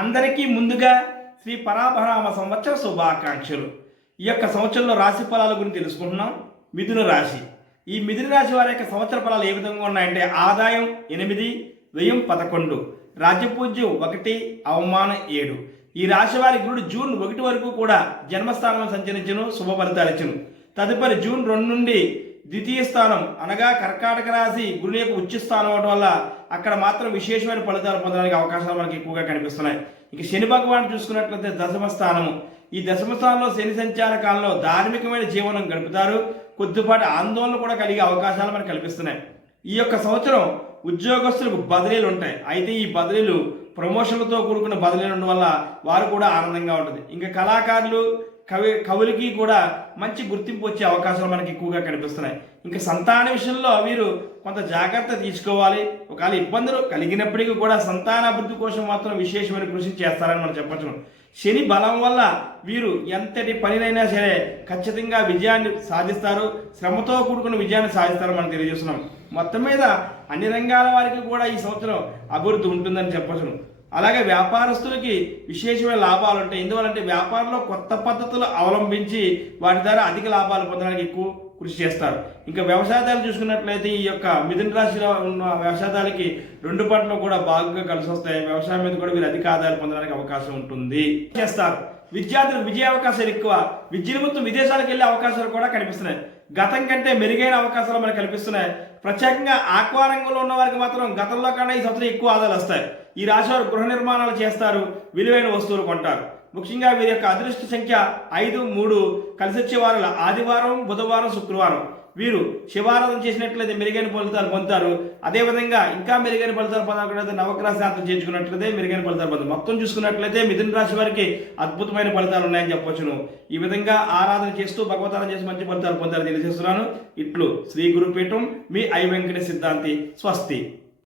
అందరికీ ముందుగా శ్రీ పరాభరామ సంవత్సర శుభాకాంక్షలు. ఈ యొక్క సంవత్సరంలో రాశి ఫలాల గురించి తెలుసుకుంటున్నాం. మిథున రాశి. ఈ మిథున రాశి వారి యొక్క సంవత్సర ఫలాలు ఏ విధంగా ఉన్నాయంటే ఆదాయం 8, వ్యయం 11, రాజ్యపూజ్యం 1, అవమానం 7. ఈ రాశి వారి గురుడు జూన్ 1 వరకు కూడా జన్మస్థానంలో సంచరించును, శుభ ఫలితాలు ఇచ్చును. తదుపరి జూన్ 2 నుండి ద్వితీయ స్థానం అనగా కర్కాటక రాశి గురుని యొక్క ఉచ్చ స్థానం అవడం వల్ల అక్కడ మాత్రం విశేషమైన ఫలితాలు పొందడానికి అవకాశాలు మనకి ఎక్కువగా కనిపిస్తున్నాయి. ఇక శని భగవాన్ చూసుకున్నట్లయితే దశమ స్థానము. ఈ దశమ స్థానంలో శని సంచార కాలంలో ధార్మికమైన జీవనం గడుపుతారు. కొద్దిపాటి ఆందోళన కూడా కలిగే అవకాశాలు మనకు కల్పిస్తున్నాయి. ఈ యొక్క సంవత్సరం ఉద్యోగస్తులకు బదిలీలు ఉంటాయి. అయితే ఈ బదిలీలు ప్రమోషన్లతో కూడుకున్న బదిలీలు ఉండడం వల్ల వారు కూడా ఆనందంగా ఉంటుంది. ఇంకా కళాకారులు కవులకి కూడా మంచి గుర్తింపు వచ్చే అవకాశాలు మనకి ఎక్కువగా కనిపిస్తున్నాయి. ఇంకా సంతాన విషయంలో వీరు కొంత జాగ్రత్త తీసుకోవాలి. ఒకవేళ ఇబ్బందులు కలిగినప్పటికీ కూడా సంతానాభివృద్ధి కోసం మాత్రం విశేషమైన కృషి చేస్తారని మనం చెప్పచ్చు. శని బలం వల్ల వీరు ఎంతటి పనినైనా సరే ఖచ్చితంగా విజయాన్ని సాధిస్తారు. శ్రమతో కూడుకున్న విజయాన్ని సాధిస్తారని మనం తెలియజేస్తున్నాం. మొత్తం మీద అన్ని రంగాల వారికి కూడా ఈ సంవత్సరం అభివృద్ధి ఉంటుందని చెప్పచ్చును. అలాగే వ్యాపారస్తులకి విశేషమైన లాభాలు ఉంటాయి. ఎందువల్లంటే వ్యాపారంలో కొత్త పద్ధతులు అవలంబించి వాటి ద్వారా అధిక లాభాలు పొందడానికి ఎక్కువ కృషి చేస్తారు. ఇంకా వ్యవసాయదారులు చూసుకున్నట్లయితే ఈ యొక్క మిథున రాశిలో ఉన్న వ్యవసాయదారులకి 2 పంటలు కూడా బాగా కలిసి వస్తాయి. వ్యవసాయం మీద కూడా వీరు అధిక ఆదాయాలు పొందడానికి అవకాశం ఉంటుంది చేస్తారు. విద్యార్థులకు విజయ అవకాశాలు ఎక్కువ. విద్య నిమిత్తం విదేశాలకు వెళ్ళే అవకాశాలు కూడా కనిపిస్తున్నాయి. గతం కంటే మెరుగైన అవకాశాలు మనకు కనిపిస్తున్నాయి. ప్రత్యేకంగా ఆక్వా రంగంలో ఉన్న వారికి మాత్రం గతంలో కన్నా ఈ సంవత్సరం ఎక్కువ ఆదాయాలు వస్తాయి. ఈ రాశి వారు గృహ నిర్మాణాలు చేస్తారు, విలువైన వస్తువులు కొంటారు. ముఖ్యంగా వీరి యొక్క అదృష్ట సంఖ్య 5, 3 కలిసి వచ్చే వారాలు ఆదివారం, బుధవారం, శుక్రవారం. వీరు శివారాధన చేసినట్లయితే మెరుగైన ఫలితాలు పొందుతారు. అదేవిధంగా ఇంకా మెరుగైన ఫలితాలు పొందాలన్నట్లయితే నవగ్రహ శాస్త్రం చేర్చుకున్నట్లయితే మెరుగైన ఫలితాలు పొందుతారు. మొత్తం చూసుకున్నట్లయితే మిథున రాశి వారికి అద్భుతమైన ఫలితాలు ఉన్నాయని చెప్పవచ్చును. ఈ విధంగా ఆరాధన చేస్తూ భగవతారాధన చేసి మంచి ఫలితాలు పొందాలని తెలియజేస్తున్నాను. ఇట్లు శ్రీ గురుపీఠం మీ ఐ వెంకట సిద్ధాంతి. స్వస్తి.